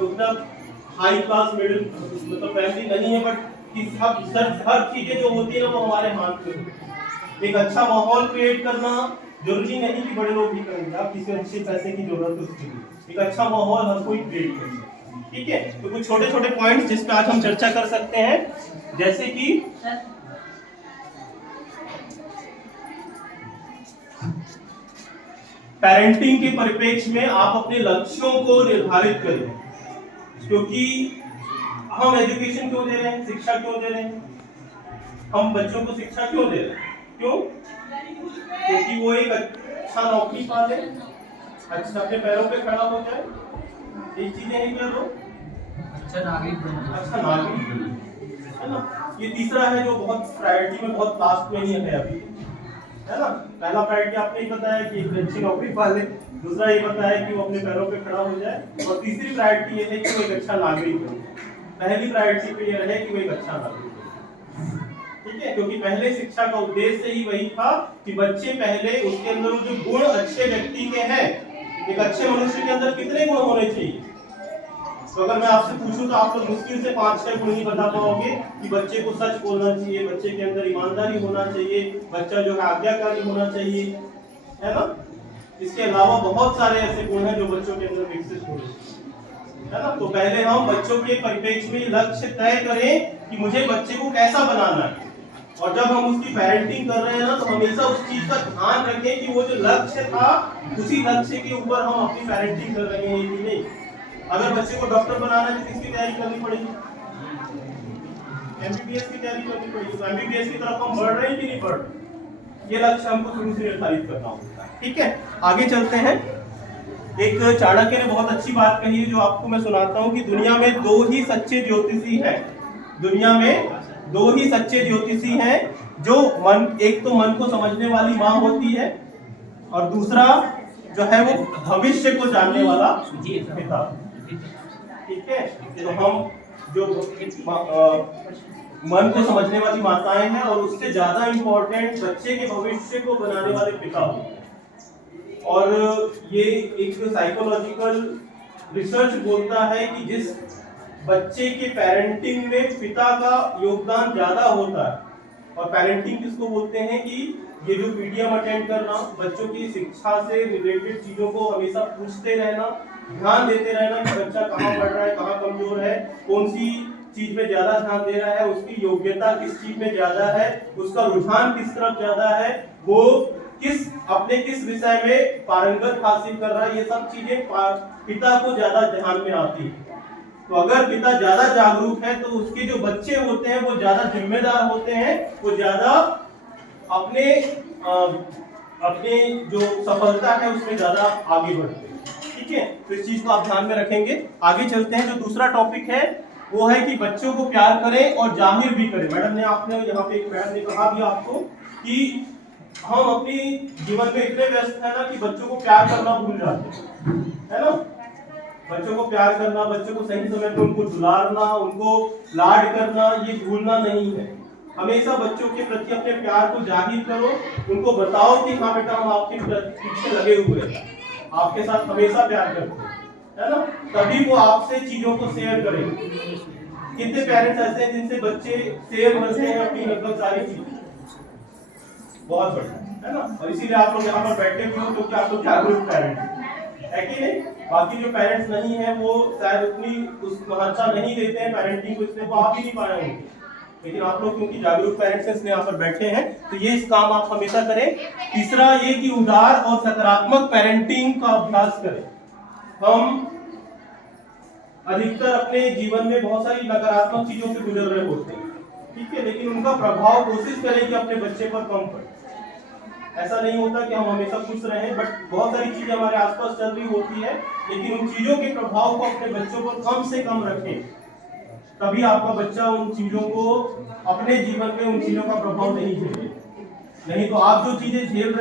उतना high class middle मतलब family नहीं है, बट हर चीजें जो होती है ना वो हमारे हाथ में होती है। एक अच्छा माहौल क्रिएट करना जरूरी नहीं कि बड़े लोग ही करेंगे, आप किसी अच्छे पैसे की जरूरत है उसके लिए एक अच्छा माहौल हर कोई क्रिएट कर सकता है। ठीक है, तो कुछ छोटे छोटे पॉइंट्स जिस पे आज हम चर्चा कर सकते हैं, जैसे कि पेरेंटिंग के परिप्रेक्ष्य में आप अपने लक्ष्यों को निर्धारित करें, क्योंकि हम एजुकेशन क्यों दे रहे हैं, शिक्षा क्यों दे रहे हैं, हम बच्चों को शिक्षा क्यों दे रहे हैं, क्यों? क्योंकि वो एक अच्छा नौकरी पा ले, अच्छा अपने पैरों पे खड़ा हो जाए, ये चीजें हैं क्या? दो अच्छा नागरिक है ना। ये तीसरा है जो बहुत प्रायोरिटी में बहुत लास्ट में ही है अभी, है ना। पहला प्रायोरिटी आपने ही बताया कि एक अच्छी नौकरी पा ले, दूसरा ये बताया कि वो अपने पैरों पे खड़ा हो जाए, और तीसरी प्रायोरिटी ये है कि वो एक अच्छा नागरिक हो। पहली प्रायोरिटी पे ये रहे कि वो एक अच्छा नागरिक हो, ठीक है, क्योंकि पहले शिक्षा का उद्देश्य ही वही था कि बच्चे पहले उसके अंदर जो गुण अच्छे व्यक्ति के हैं, एक अच्छे मनुष्य के अंदर कितने गुण होने चाहिए। तो अगर मैं आपसे पूछूं तो आप लोग मुश्किल से 5-6 गुण ही बता पाओगे कि बच्चे को सच बोलना चाहिए, बच्चे के अंदर ईमानदारी होना चाहिए, बच्चा जो है आज्ञाकारी होना चाहिए, है ना। इसके अलावा बहुत सारे ऐसे गुण हैं जो बच्चों के अंदर विकसित हो रहे हैं, है ना। तो पहले हम बच्चों के परिप्रेक्ष्य में लक्ष्य तय करें कि मुझे बच्चे को कैसा बनाना है, और जब हम उसकी पेरेंटिंग कर रहे हैं ना तो हमेशा उस चीज का ध्यान रखें कि वो जो लक्ष्य था उसी लक्ष्य के ऊपर हम अपनी पेरेंटिंग कर रहे हैं कि नहीं। अगर बच्चे को डॉक्टर बनाना है तो किसकी तैयारी करनी पड़ेगी? एमबीबीएस की तैयारी करनी पड़ेगी। तो एमबीबीएस की तरफ हम बढ़ रहे हैं कि नहीं बढ़ रहे, ये लक्ष्य हमको शुरू से निर्धारित करना होता है। ठीक है, आगे चलते हैं। एक चाणक्य ने बहुत अच्छी बात कही है जो आपको मैं सुनाता हूँ कि दुनिया में दो ही सच्चे ज्योतिषी हैं, दुनिया में दो ही सच्चे ज्योतिषी हैं, जो मन, एक तो मन को समझने वाली माँ होती है और दूसरा जो है वो भविष्य को जानने वाला पिता। ठीक है, तो हम जो मन को समझने वाली माताएं हैं और उससे ज्यादा इंपॉर्टेंट बच्चे के भविष्य को बनाने वाले पिता होते हैं। और ये एक साइकोलॉजिकल रिसर्च बोलता है कि जिस बच्चे के पेरेंटिंग में पिता का योगदान ज्यादा होता है, और पेरेंटिंग किसको बोलते हैं कि ये जो मीडियम अटेंड करना, बच्चों की शिक्षा से रिलेटेड चीजों को हमेशा पूछते रहना, ध्यान देते रहना कि बच्चा कहाँ पढ़ रहा है, कहाँ कमजोर है, कौन सी चीज में ज्यादा ध्यान दे रहा है, उसकी योग्यता किस चीज में ज्यादा है, उसका रुझान किस तरफ ज्यादा है, वो अपने किस विषय में पारंगत हासिल कर रहा है, ये सब चीजें पिता को ज्यादा ध्यान में आती है। तो अगर पिता ज्यादा जागरूक है तो उसके जो बच्चे होते हैं वो ज्यादा जिम्मेदार होते हैं, वो ज्यादा अपने अपने जो सफलता है उसमें ज्यादा आगे बढ़ते हैं। ठीक है, तो इस चीज को आप ध्यान में रखेंगे। आगे चलते हैं। जो दूसरा टॉपिक है वो है कि बच्चों को प्यार करें और जाहिर भी करें। मैडम ने आपने यहाँ पे एक मैडम ने कहा भी आपको कि हम अपनी जीवन में इतने व्यस्त है ना कि बच्चों को प्यार करना भूल जाते हैं, है ना। बच्चों को प्यार करना, बच्चों को सही समय पर उनको दुलारना, उनको लाड करना, ये भूलना नहीं है। हमेशा बच्चों के प्रति अपने प्यार को जाहिर करो, उनको बताओ कि हाँ बेटा हम आपके पीछे लगे हुए हैं, आपके साथ हमेशा प्यार करते हैं, है ना। तभी वो आपसे चीजों को शेयर करेंगे। कितने पेरेंट्स ऐसे हैं जिनसे बच्चे शेयर करते हैं अपनी लगभग सारी चीजें, बहुत बढ़िया, है ना। और इसीलिए आप लोग यहाँ पर बैठे हुए हो क्योंकि आप लोग जागरूक पेरेंट है कि नहीं। बाकी जो पेरेंट्स नहीं है वो शायद उतनी उस महत्ता नहीं देते हैं पेरेंटिंग को, इसलिए वो आ भी नहीं पाए होंगे, लेकिन आप लोग क्योंकि जागरूक पेरेंट्स हैं इसलिए यहाँ पर बैठे हैं, तो ये इस काम आप हमेशा करें। तीसरा ये कि उदार और सकारात्मक पेरेंटिंग का अभ्यास करें। हम अधिकतर अपने जीवन में बहुत सारी नकारात्मक चीजों से गुजर रहे होते हैं, ठीक है, लेकिन उनका प्रभाव कोशिश करें कि अपने बच्चे पर कम पड़े। ऐसा नहीं होता कि हम हमेशा खुश रहें, बट बहुत सारी चीजें हमारे आसपास चल रही होती है, लेकिन उन चीजों के प्रभाव को अपने बच्चों पर कम से कम रखें, तभी आपका बच्चा उन चीजों को अपने जीवन में उन चीजों का प्रभाव नहीं झेले। नहीं तो आप जो चीजें झेल रहे